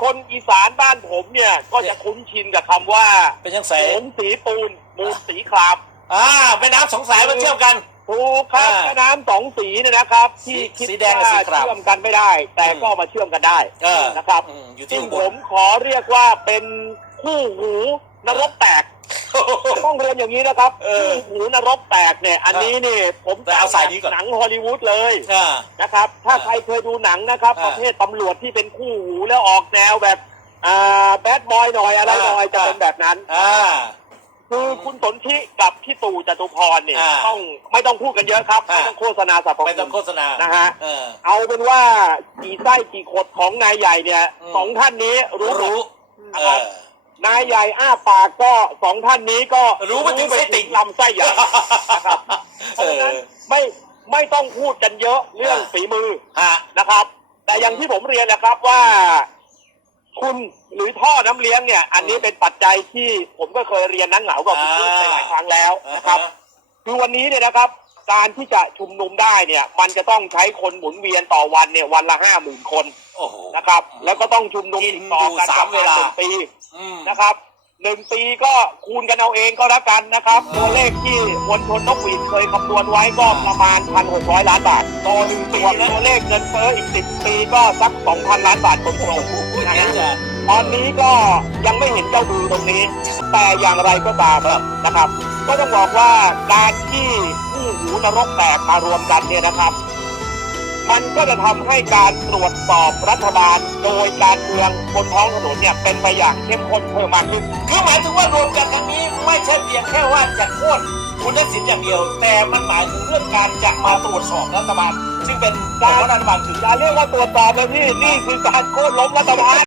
คนอีสานบ้านผมเนี่ย ก็จะคุ้นชินกับคำว่าเป็นยังไง โขงสีปูนมูลสีคราม อ่าแม่น้ำสองสายมาเชื่อมกัน ถูกครับอ่าแม่น้ำสองสีเนี่ยนะครับ ที่สีคิดสีแดงกับว่าสีครามเชื่อมกันไม่ได้ แต่อืม ก็มาเชื่อมกันได้เออนะครับอืมอยู่ที่ซึ่งอุบผล มขอเรียกว่าเป็นคู่หูนรกแตก ต้องเรียนอย่างนี้นะครับเออคู่หูนรกแตกเนี่ย อันนี้นี่ผมแต่เอาสายนี้ก่อน หนังฮอลลีวูดเลยอ่า นะครับ ถ้าอ่าใครเคยดูหนังนะครับ อ่าประเภทตำรวจที่เป็นคู่หูแล้วออกแนวแบบอ่าแบดบอยหน่อยอะไรหน่อยอ่า จะเป็นแบบนั้น อ่า คือคุณสนธิกับพี่ตู่จตุพรเนี่ยอ่าต้องไม่ต้องพูดกันเยอะครับ อ่า ไม่ต้องโฆษณาสรรพไม่คุต้องโฆณษณานะฮะ เออ เอาเป็นว่ากี่ไส้กี่ขดของนายใหญ่เนี่ยอืม สองท่านนี้รู้หมด รู้นะเอครับอ นายใหญ่อ้าปากก็สองท่านนี้ก็รู้ไปถึงไส้ติ่งลำไส้ใหญ่นะครับเพเอราะฉะอนั้นไม่ไม่ต้องพูดกันเยอะเรื่องอ่าฝีมือฮะนะครับ แต่อย่างที่ผมเรียนนะครับว่าคุณหรือท่อน้ำเลี้ยงเนี่ย อันนี้เป็นปัจจัยที่ผมก็เคยเรียนนังเหงากับคุณพูดไปหลายครั้งแล้วนะครับคือวันนี้เนี่ยนะครับ การที่จะชุมนุมได้เนี่ย มันจะต้องใช้คนหมุนเวียนต่อวันเนี่ยวันละห้าหมื่นคน โอ้โห นะครับ แล้วก็ต้องชุมนุมติดต่อกันกินอยู่สามประณเวลาหนึ่งปีอืมนะครับหนึ่งปีก็คูณกันเอาเองก็แล้วกันนะครับ ตัวเลขที่มวลชนนกหวีดเคยคำนวณไว้ก็ประมาณพันหกร้อยล้านบาทต่อหนึ่งตัวตัวเลขเงินเฟ้ออีกสิบปีก็สักสองพันล้านบาทตรงๆนะเดี๋ยวฮะจะตอนนี้ก็ยังไม่เห็นเจ้ามือตรงนี้ แต่อย่างไรก็ตามครับนะครับ ก็ต้องบอกว่าการที่คู่หูนรกแตกมารวมกันเนี่ยนะครับ มันก็จะทำให้การตรวจสอบรัฐบาล โดยการเมืองบนท้องถนนเนี่ยเป็นไปอย่างเข้มข้นเพิ่มมากขึ้นคือหมายถึงว่ารวมกันครั้งนี้ไม่ใช่เพียงแค่ว่าจะโค่นคุณทักษิณอย่างเดียว แต่มันหมายถึงเรื่องการจะมาตรวจสอบรัฐบาล ซึ่งเป็นการรัฐบาลถืออย่าเรียกว่าตรวจสอบเลยพี่นี่คือการโค่นล้มรัฐบาล